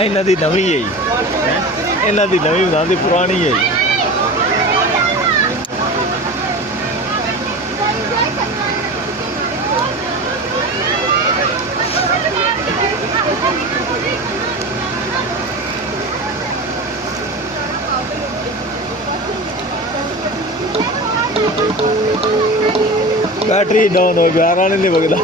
ਇਹਨਾਂ ਦੀ ਨਵੀਂ ਹੈ ਜੀ, ਇਹਨਾਂ ਦੀ ਨਵੀਂ ਬਣਾਉਂਦੀ ਪੁਰਾਣੀ ਹੈ ਜੀ। बैटरी डाउन हो गया, आने नहीं बगदा।